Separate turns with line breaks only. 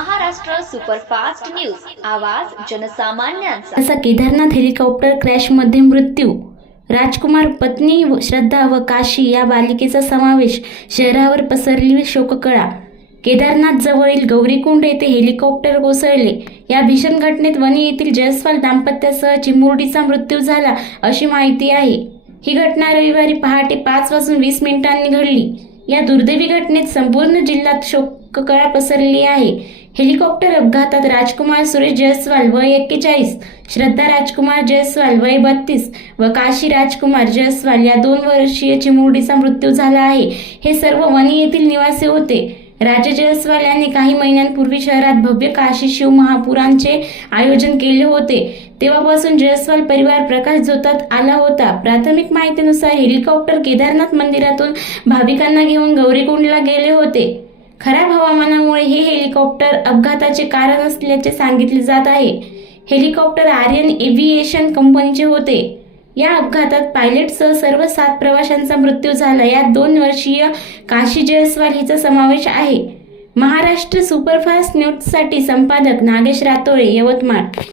Superfast news. आवाज जनसामान्यांचा.
असा Kedarnath helicopter क्रॅशमध्ये मृत्यू राजकुमार पत्नी व श्रद्धा व काशी या बालिकेचा समावेश शहरावर पसरली शोककळा. केदारनाथ जवळील गौरीकुंड येथे हेलिकॉप्टर कोसळले. या भीषण घटनेत वणी येथील जयस्वाल दाम्पत्यासह चिमुरडीचा मृत्यू झाला अशी माहिती आहे. ही घटना रविवारी पहाटे पाच वाजून वीस मिनिटांनी घडली. या दुर्दैवी घटनेत संपूर्ण जिल्ह्यात शोककळा पसरली आहे. हेलिकॉप्टर अपघातात राजकुमार सुरेश जयस्वाल वय एक्केचाळीस श्रद्धा राजकुमार जयस्वाल वय बत्तीस व काशी राजकुमार जयस्वाल या दोन वर्षीय चिमुरडीचा मृत्यू झाला आहे. हे सर्व वणी येथील निवासी होते. राजा जयस्वाल यांनी काही महिन्यांपूर्वी शहरात भव्य काशी शिव महापुरांचे आयोजन केले होते. तेव्हापासून जयस्वाल परिवार प्रकाश जोतात आला होता. प्राथमिक माहितीनुसार हेलिकॉप्टर केदारनाथ मंदिरातून भाविकांना घेऊन गौरीकुंडला गेले होते. खराब हवामानामुळे हे हेलिकॉप्टर अपघाताचे कारण असल्याचे सांगितले जात आहे. हेलिकॉप्टर आर्यन एव्हिएशन कंपनीचे होते. या अपघातात पायलटसह सर्व सात प्रवाशांचा मृत्यू झाला. यात दोन वर्षीय काशी जयस्वाल हिचा समावेश आहे. महाराष्ट्र सुपरफास्ट न्यूजसाठी संपादक नागेश रातोळे यवतमाळ.